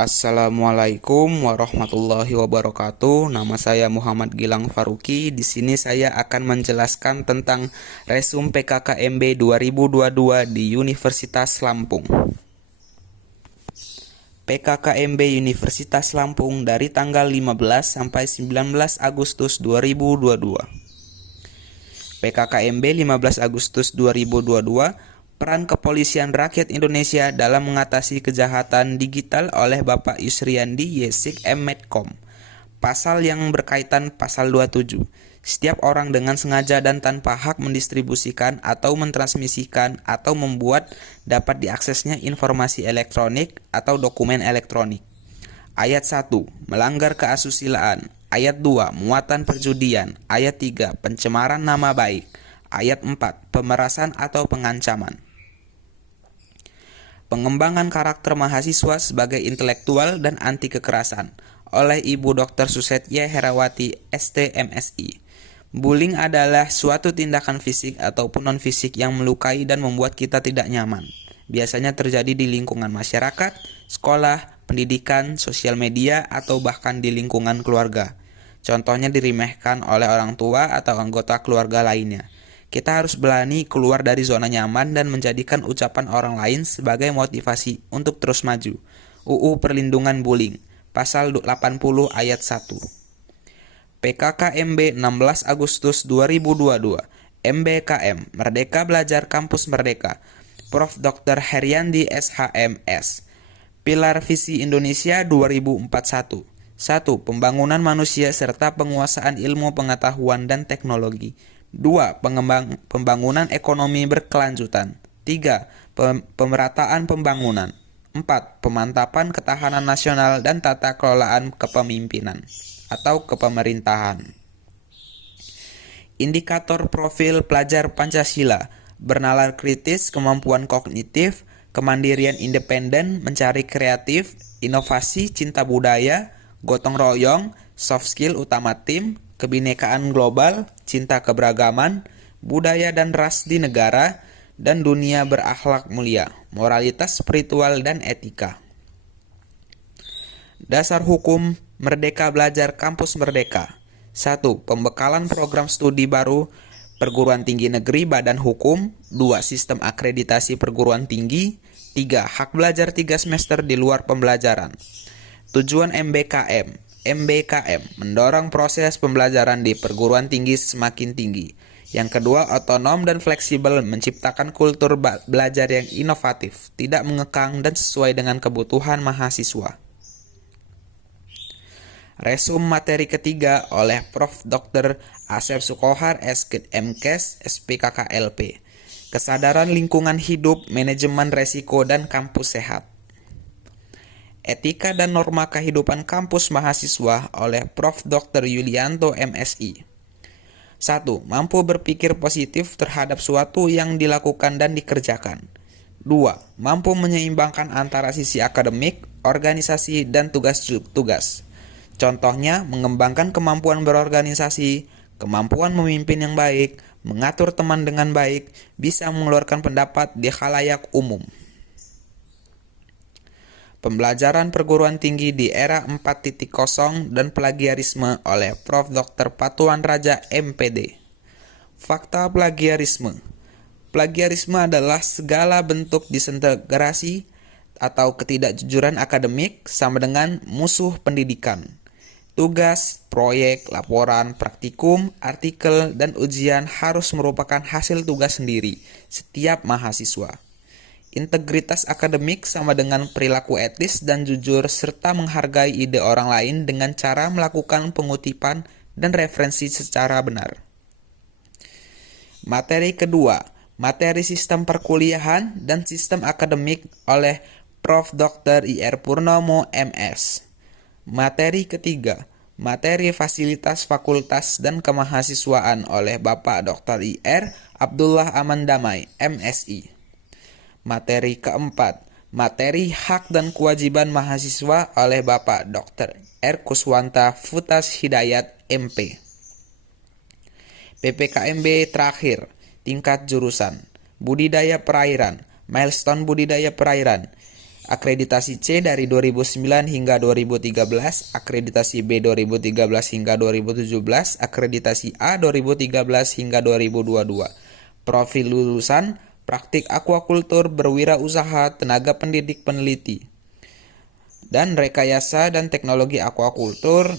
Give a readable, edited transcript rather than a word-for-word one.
Assalamualaikum warahmatullahi wabarakatuh. Nama saya Muhammad Gilang Faruqi. Di sini saya akan menjelaskan tentang resum PKKMB 2022 di Universitas Lampung. PKKMB Universitas Lampung dari tanggal 15 sampai 19 Agustus 2022. PKKMB 15 Agustus 2022, peran Kepolisian Rakyat Indonesia dalam mengatasi kejahatan digital oleh Bapak Yusriandi Yesik M. Medcom. Pasal yang berkaitan pasal 27. Setiap orang dengan sengaja dan tanpa hak mendistribusikan atau mentransmisikan atau membuat dapat diaksesnya informasi elektronik atau dokumen elektronik. Ayat 1. Melanggar keasusilaan. Ayat 2. Muatan perjudian. Ayat 3. Pencemaran nama baik. Ayat 4. Pemerasan atau pengancaman. Pengembangan karakter mahasiswa sebagai intelektual dan anti kekerasan oleh Ibu Dr. Susetya Herawati, ST, MSI. Bullying adalah suatu tindakan fisik ataupun non-fisik yang melukai dan membuat kita tidak nyaman. Biasanya terjadi di lingkungan masyarakat, sekolah, pendidikan, sosial media, atau bahkan di lingkungan keluarga. Contohnya diremehkan oleh orang tua atau anggota keluarga lainnya. Kita harus berani keluar dari zona nyaman dan menjadikan ucapan orang lain sebagai motivasi untuk terus maju. UU Perlindungan Bullying, Pasal 80 Ayat 1. PKKMB 16 Agustus 2022. MBKM, Merdeka Belajar Kampus Merdeka. Prof. Dr. Heriandi SHMS. Pilar Visi Indonesia 2041. 1. Pembangunan manusia serta penguasaan ilmu pengetahuan dan teknologi. 2. Pembangunan ekonomi berkelanjutan. 3. Pemerataan pembangunan. 4. Pemantapan ketahanan nasional dan tata kelolaan kepemimpinan atau kepemerintahan. Indikator profil pelajar Pancasila: bernalar kritis, kemampuan kognitif, kemandirian independen, mencari kreatif, inovasi, cinta budaya, gotong royong, soft skill utama tim, kebinekaan global, cinta keberagaman, budaya dan ras di negara, dan dunia berakhlak mulia, moralitas spiritual dan etika. Dasar hukum Merdeka Belajar Kampus Merdeka. 1. Pembekalan program studi baru perguruan tinggi negeri badan hukum. 2. Sistem akreditasi perguruan tinggi. 3. Hak belajar 3 semester di luar pembelajaran. Tujuan MBKM. MBKM mendorong proses pembelajaran di perguruan tinggi semakin tinggi. Yang kedua, otonom dan fleksibel, menciptakan kultur belajar yang inovatif, tidak mengekang dan sesuai dengan kebutuhan mahasiswa. Resum materi ketiga oleh Prof. Dr. Asep Sukohar, MKes, SPKKLP. Kesadaran lingkungan hidup, manajemen resiko, dan kampus sehat. Etika dan norma kehidupan kampus mahasiswa oleh Prof. Dr. Yulianto, MSI. 1. Mampu berpikir positif terhadap suatu yang dilakukan dan dikerjakan. 2. Mampu menyeimbangkan antara sisi akademik, organisasi, dan tugas-tugas. Contohnya, mengembangkan kemampuan berorganisasi, kemampuan memimpin yang baik, mengatur teman dengan baik, bisa mengeluarkan pendapat di khalayak umum. Pembelajaran perguruan tinggi di era 4.0 dan plagiarisme oleh Prof. Dr. Patuan Raja, MPD. Fakta plagiarisme. Plagiarisme adalah segala bentuk disintegrasi atau ketidakjujuran akademik sama dengan musuh pendidikan. Tugas, proyek, laporan, praktikum, artikel, dan ujian harus merupakan hasil tugas sendiri setiap mahasiswa. Integritas akademik sama dengan perilaku etis dan jujur serta menghargai ide orang lain dengan cara melakukan pengutipan dan referensi secara benar. Materi kedua, materi sistem perkuliahan dan sistem akademik oleh Prof. Dr. IR Purnomo, MS. Materi ketiga, materi fasilitas fakultas dan kemahasiswaan oleh Bapak Dr. IR Abdullah Aman Damai, MSI. Materi keempat, materi hak dan kewajiban mahasiswa oleh Bapak Dr. R. Kuswanta Futas Hidayat, MP. PPKMB terakhir, tingkat jurusan, budidaya perairan, milestone budidaya perairan, Akreditasi C dari 2009 hingga 2013, akreditasi B 2013 hingga 2017, akreditasi A 2013 hingga 2022. Profil lulusan, praktik akuakultur, berwirausaha, tenaga pendidik peneliti, dan rekayasa dan teknologi akuakultur